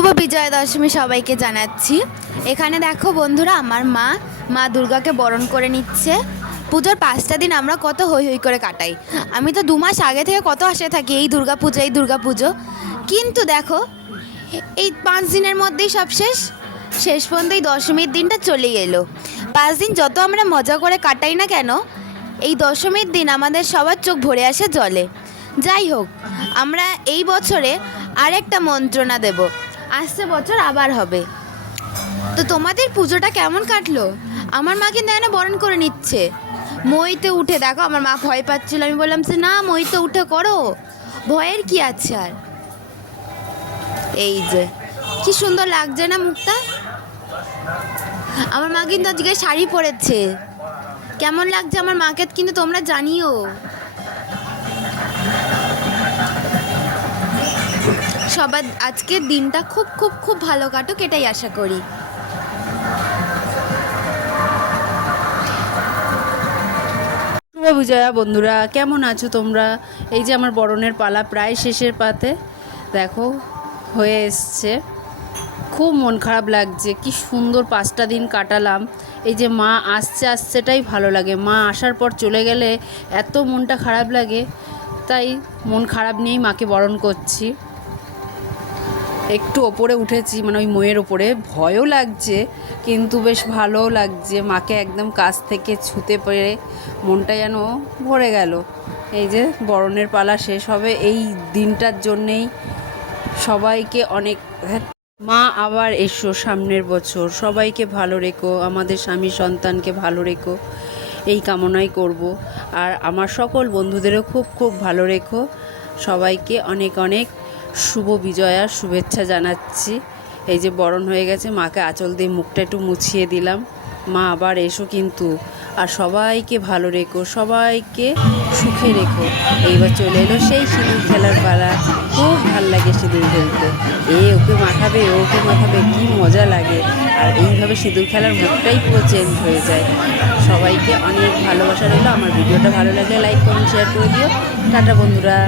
শুভ বিজয়া দশমী সবাইকে জানাচ্ছি। এখানে দেখো বন্ধুরা, আমার মা দুর্গাকে বরণ করে নিচ্ছে। পুজোর 5টা দিন আমরা কত হই হই করে কাটাই। আমি তো 2 মাস আগে থেকে কত আশে থাকি এই দুর্গা পুজো। কিন্তু দেখো, এই 5 দিনের মধ্যেই সব শেষ পর্যন্ত এই দশমীর দিনটা চলেই এলো। 5 দিন যত আমরা মজা করে কাটাই না কেন, এই দশমীর দিন আমাদের সবার চোখ ভরে আসে জলে। যাই হোক, আমরা এই বছরে আরেকটা মন্ত্রণা দেব, আসছে বছর আবার হবে। তো তোমাদের পুজোটা কেমন কাটলো? আমার মা কিন্তু এখানে বরণ করে নিচ্ছে। মইতে উঠে দেখো, আমার মা ভয় পাচ্ছিল, আমি বললাম যে না, মইতে উঠে করো, ভয়ের কি আছে আর। এই যে কি সুন্দর লাগছে না মুখটা। আমার মা কিন্তু আজকে শাড়ি পরেছে। কেমন লাগছে আমার মাকে কিন্তু তোমরা জানিও। সবার আজকের দিনটা খুব খুব খুব ভালো কাটুক, এটাই আশা করি। শুভ বিজয়া বন্ধুরা, কেমন আছো তোমরা? এই যে আমার বরণের পালা প্রায় শেষের পাতে, দেখো হয়ে এসছে। খুব মন খারাপ লাগছে, কি সুন্দর 5টা দিন কাটালাম। এই যে মা আসছেটাই ভালো লাগে, মা আসার পর চলে গেলে এত মনটা খারাপ লাগে। তাই মন খারাপ নিয়েই মাকে বরণ করছি। একটু ওপরে উঠেছি, মানে ওই ময়ের ওপরে, ভয়ও লাগছে কিন্তু বেশ ভালোও লাগছে। মাকে একদম কাছ থেকে ছুতে পেরে মনটা যেন ভরে গেল। এই যে বরণের পালা শেষ হবে, এই দিনটার জন্যেই সবাইকে অনেক। মা আবার এসো সামনের বছর, সবাইকে ভালো রেখো, আমাদের স্বামী সন্তানকে ভালো রেখো, এই কামনাই করব। আর আমার সকল বন্ধুদেরও খুব খুব ভালো রেখো। সবাইকে অনেক অনেক শুভ বিজয়ার শুভেচ্ছা জানাচ্ছি। এই যে বরণ হয়ে গেছে, মাকে আঁচল দিয়ে মুখটা একটু মুছিয়ে দিলাম। মা আবার এসো কিন্তু, আর সবাইকে ভালো রেখো, সবাইকে সুখে রেখো। এইবার চলে এলো সেই সিঁদুর খেলার পালা। খুব ভাল লাগে সিঁদুর খেলতে, ওকে মাখাবে ওকে মাখাবে, কি মজা লাগে। আর এইভাবে সিঁদুর খেলার মুখটাই পুরো চেঞ্জ হয়ে যায়। সবাইকে অনেক ভালোবাসা রইলো। আমার ভিডিওটা ভালো লাগলে লাইক কমেন্ট শেয়ার করে দিও। টাটা বন্ধুরা।